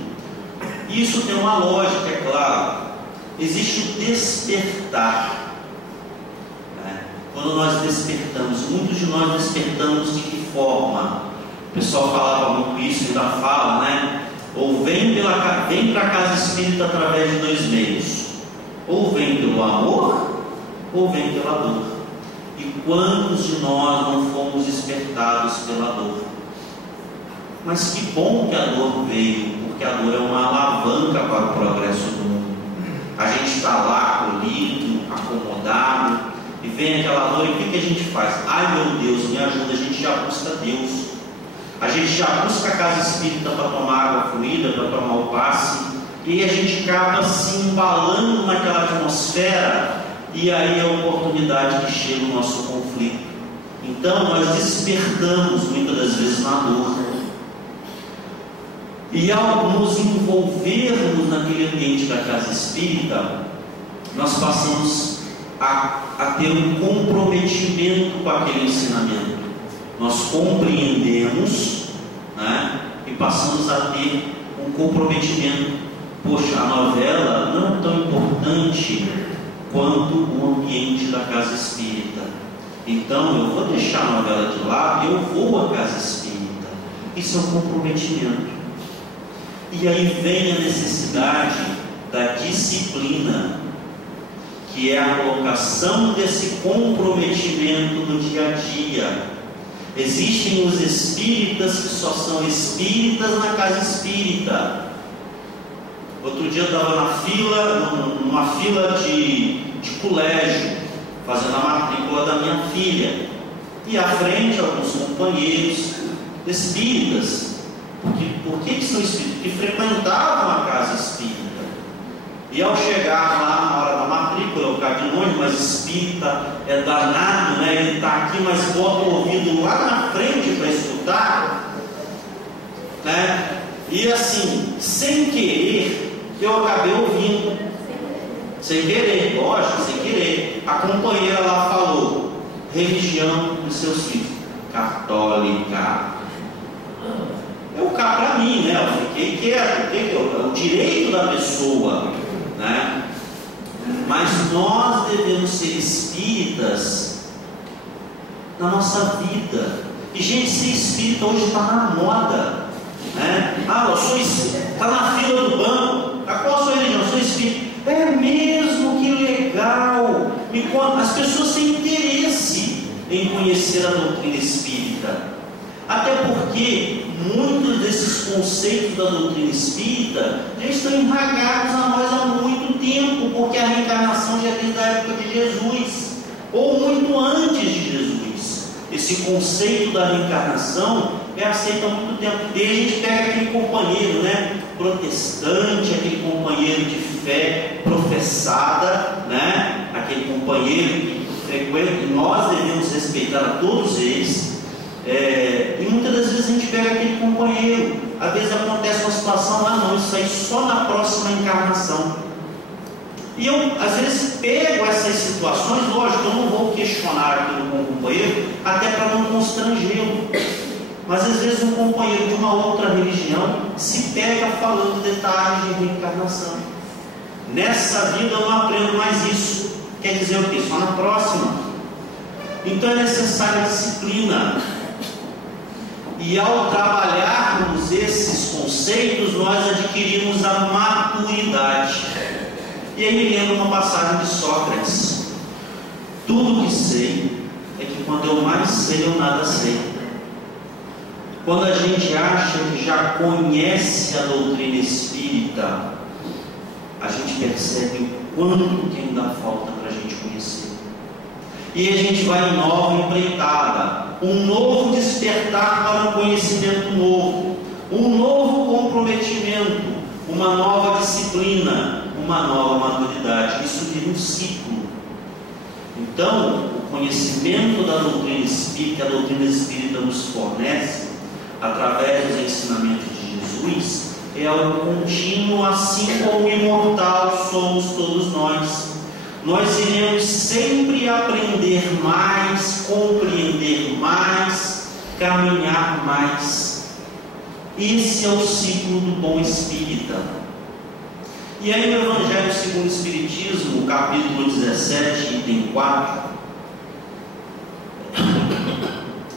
Isso tem uma lógica, é claro. Existe o despertar. Quando nós despertamos, muitos de nós despertamos de que forma? O pessoal falava muito isso, ainda fala, Ou vem para a casa espírita através de dois meios. Ou vem pelo amor, ou vem pela dor. E quantos de nós não fomos despertados pela dor? Mas que bom que a dor veio, porque a dor é uma alavanca para o progresso do mundo. A gente está lá acolhido, acomodado, e vem aquela dor, e o que a gente faz? Ai meu Deus, me ajuda, a gente já busca Deus. A gente já busca a casa espírita para tomar água fluida, para tomar o passe, e a gente acaba se embalando naquela atmosfera, e aí é a oportunidade que chega o nosso conflito. Então nós despertamos muitas das vezes na dor. E ao nos envolvermos naquele ambiente da casa espírita, nós passamos a ter um comprometimento com aquele ensinamento. Nós compreendemos, e passamos a ter um comprometimento. Poxa, a novela não é tão importante quanto o ambiente da casa espírita. Então eu vou deixar a novela de lado e eu vou à casa espírita. Isso é um comprometimento. E aí vem a necessidade da disciplina, que é a colocação desse comprometimento no dia a dia. Existem os espíritas que só são espíritas na casa espírita. Outro dia eu estava numa fila de colégio, fazendo a matrícula da minha filha. E à frente alguns companheiros espíritas. Por que são espíritas? Que frequentavam a casa espírita. E ao chegar lá na hora da matrícula, eu ficar de longe, mas espírita é danado, ele está aqui, mas bota o ouvido lá na frente para escutar, E assim, sem querer, eu acabei ouvindo, sem querer, lógico, sem querer. A companheira lá falou: religião dos seus filhos, católica. Eu cá para mim, eu fiquei quieto, é o direito da pessoa, Mas nós devemos ser espíritas na nossa vida. E gente, ser espírita hoje está na moda, eu sou espírita, está na fila do banco. Qual a sua religião? Eu sou espírita. É mesmo, que legal. As pessoas têm interesse em conhecer a doutrina espírita. Até porque muitos desses conceitos da doutrina espírita já estão enraizados a nós há muito tempo, porque a reencarnação já é desde a época de Jesus, ou muito antes de Jesus. Esse conceito da reencarnação é aceito há muito tempo. E a gente pega aquele companheiro, né, protestante, aquele companheiro de fé professada, né, aquele companheiro que frequenta, e nós devemos respeitar a todos eles. E muitas das vezes a gente pega aquele companheiro, às vezes acontece uma situação, não, isso aí só na próxima encarnação. E eu às vezes pego essas situações, lógico, eu não vou questionar aquilo com o companheiro, até para não constrangê-lo. Mas às vezes um companheiro de uma outra religião se pega falando detalhes de reencarnação. Nessa vida eu não aprendo mais isso. Quer dizer o quê? Só na próxima. Então é necessária disciplina. E ao trabalharmos esses conceitos, nós adquirimos a maturidade. E aí me lembro uma passagem de Sócrates: tudo que sei é que quando eu mais sei, eu nada sei. Quando a gente acha que já conhece a doutrina espírita, a gente percebe o quanto que ainda falta para a gente conhecer. E a gente vai em nova empreitada, um novo despertar para um conhecimento novo, um novo comprometimento, uma nova disciplina, uma nova maturidade. Isso vira um ciclo. Então, o conhecimento da doutrina espírita, a doutrina espírita nos fornece, através dos ensinamentos de Jesus, é algo contínuo, assim como imortal somos todos nós. Nós iremos sempre aprender mais, compreender mais, caminhar mais. Esse é o ciclo do bom espírita. E aí no Evangelho segundo o Espiritismo, capítulo 17, item 4,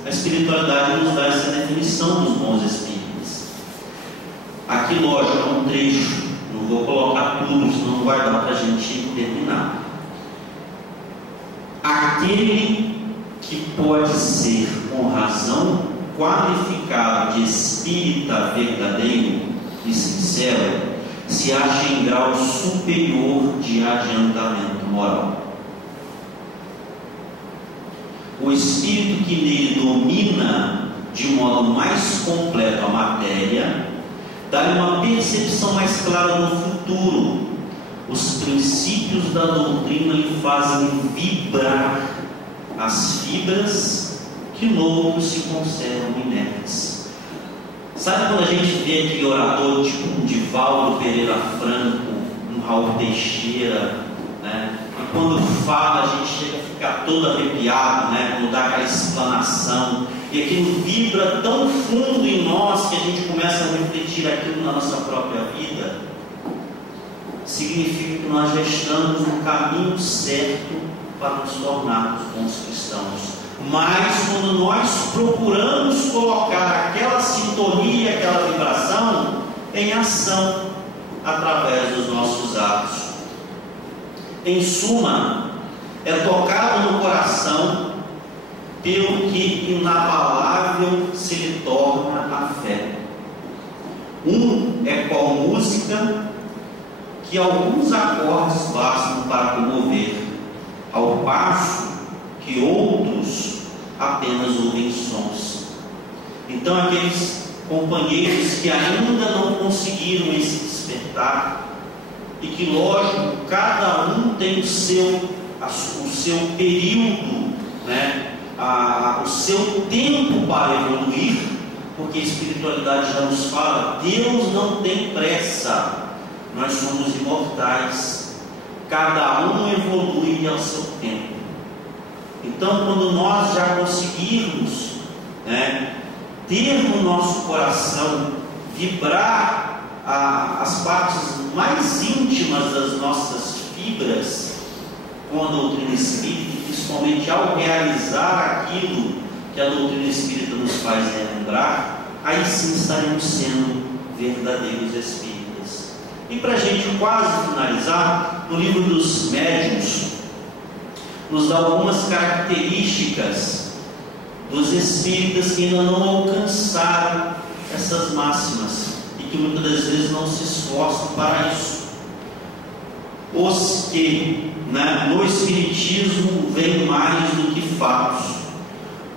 a espiritualidade nos dá essa definição dos bons espíritas. Aqui, lógico, é um trecho, não vou colocar tudo, senão não vai dar para a gente terminar. Aquele que pode ser, com razão, qualificado de espírita verdadeiro e sincero, se acha em grau superior de adiantamento moral. O espírito que nele domina de modo mais completo a matéria, dá-lhe uma percepção mais clara do futuro. Os princípios da doutrina lhe fazem vibrar as fibras que no outro se conservam inertes. Sabe quando a gente vê aquele orador tipo um Divaldo Pereira Franco, um Raul Teixeira, né? E quando fala a gente chega a ficar todo arrepiado, né? Quando dá aquela explanação, e aquilo vibra tão fundo em nós que a gente começa a refletir aquilo na nossa própria vida. Significa que nós já estamos no caminho certo para nos tornarmos bons cristãos. Mas quando nós procuramos colocar aquela sintonia, aquela vibração em ação através dos nossos atos, em suma, é tocado no coração pelo que inabalável se lhe torna a fé. Um é qual música que alguns acordes bastam para comover, ao passo que outros apenas ouvem sons. Então aqueles companheiros que ainda não conseguiram esse despertar, e que lógico, cada um tem o seu período, né? O seu tempo para evoluir, porque a espiritualidade já nos fala, Deus não tem pressa. Nós somos imortais, cada um evolui ao seu tempo. Então, quando nós já conseguirmos, né, ter no nosso coração, vibrar as partes mais íntimas das nossas fibras com a doutrina espírita, principalmente ao realizar aquilo que a doutrina espírita nos faz lembrar, aí sim estaremos sendo verdadeiros espíritas. E para a gente quase finalizar, no livro dos Médiuns, nos dá algumas características dos espíritas que ainda não alcançaram essas máximas e que muitas das vezes não se esforçam para isso. Os que no Espiritismo veem mais do que fatos,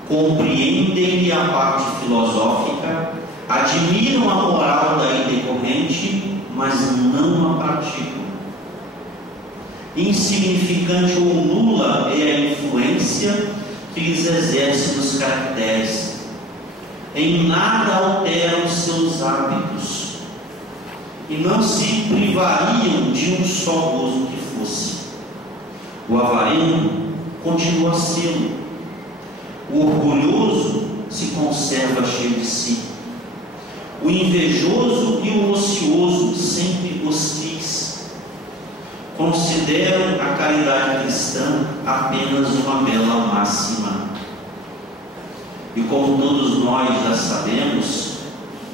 compreendem a parte filosófica, admiram a moral daí decorrente, mas não a praticam. Insignificante ou nula é a influência que lhes exerce nos caracteres. Em nada alteram seus hábitos e não se privariam de um só gozo que fosse. O avarento continua a sê-lo. O orgulhoso se conserva cheio de si. O invejoso e o ocioso sempre hostis. Consideram a caridade cristã apenas uma bela máxima. E como todos nós já sabemos,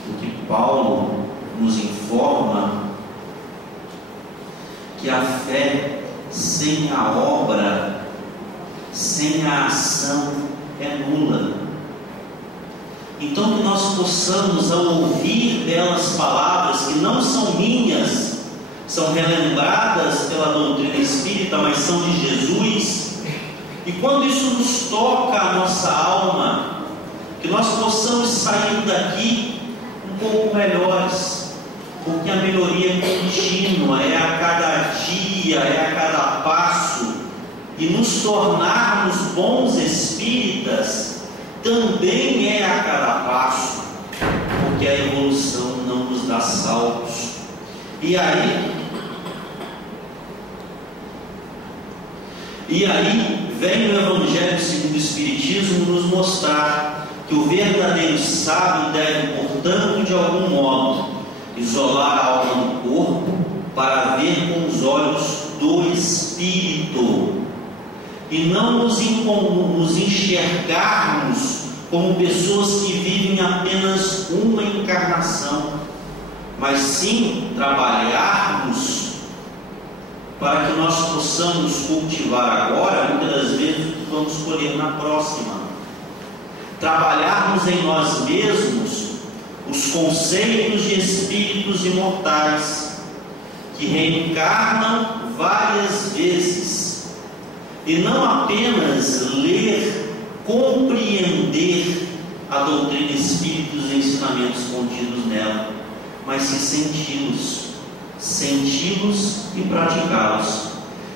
o que Paulo nos informa, que a fé sem a obra, sem a ação, é nula. Então que nós possamos, ao ouvir belas palavras que não são minhas, são relembradas pela doutrina espírita, mas são de Jesus, e quando isso nos toca a nossa alma, que nós possamos sair daqui um pouco melhores, porque a melhoria é contínua, é a cada dia, é a cada passo, e nos tornarmos bons espíritas também é a cada passo, porque a evolução não nos dá saltos. E aí vem o Evangelho segundo o Espiritismo nos mostrar que o verdadeiro sábio deve, portanto, de algum modo, isolar a alma do corpo para ver com os olhos do Espírito, e não nos enxergarmos como pessoas que vivem apenas uma encarnação, mas sim trabalharmos para que nós possamos cultivar agora, muitas das vezes, o que vamos colher na próxima. Trabalharmos em nós mesmos os conceitos de espíritos imortais que reencarnam várias vezes, e não apenas ler, compreender a doutrina espírita e os ensinamentos contidos nela, mas sim senti-los e praticá-los.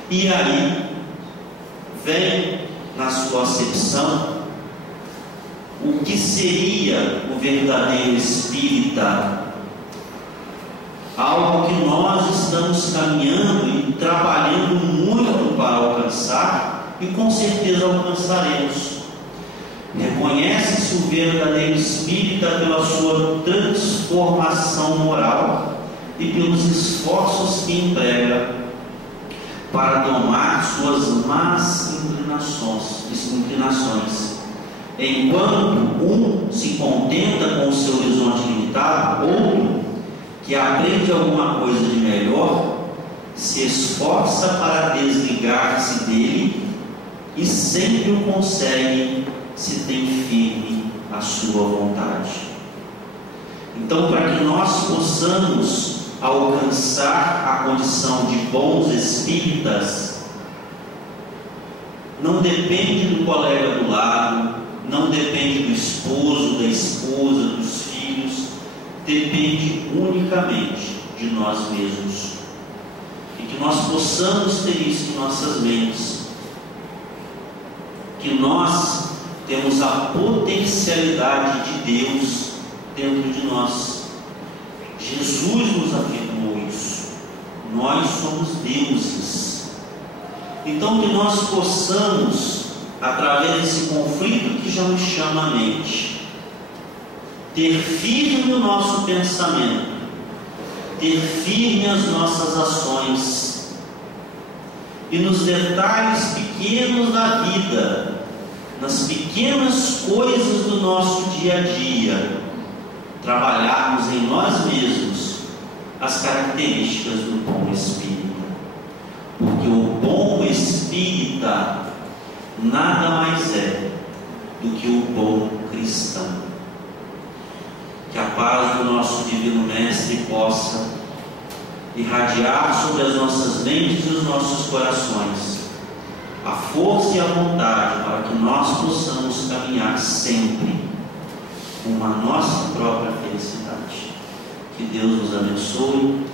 E aí vem na sua acepção o que seria o verdadeiro espírita, algo que nós estamos caminhando e trabalhando muito para alcançar, e com certeza alcançaremos. Reconhece-se o verdadeiro espírita pela sua transformação moral e pelos esforços que emprega para domar suas más inclinações. Enquanto um se contenta com o seu horizonte limitado, outro, que aprende alguma coisa de melhor, se esforça para desligar-se dele e sempre o consegue se tem firme a sua vontade. Então, para que nós possamos alcançar a condição de bons espíritas, não depende do colega do lado, não depende do esposo, da esposa, dos filhos, depende unicamente de nós mesmos. E que nós possamos ter isso em nossas mentes, que nós temos a potencialidade de Deus dentro de nós. Jesus nos afirmou isso. Nós somos deuses. Então que nós possamos, através desse conflito que já nos chama a mente, ter firme o nosso pensamento, ter firme as nossas ações, e nos detalhes pequenos da vida, nas pequenas coisas do nosso dia a dia, trabalharmos em nós mesmos as características do bom espírita. Porque o bom espírita nada mais é do que o bom cristão. Que a paz do nosso Divino Mestre possa irradiar sobre as nossas mentes e os nossos corações a força e a vontade para que nós possamos caminhar sempre com a nossa própria felicidade. Que Deus nos abençoe.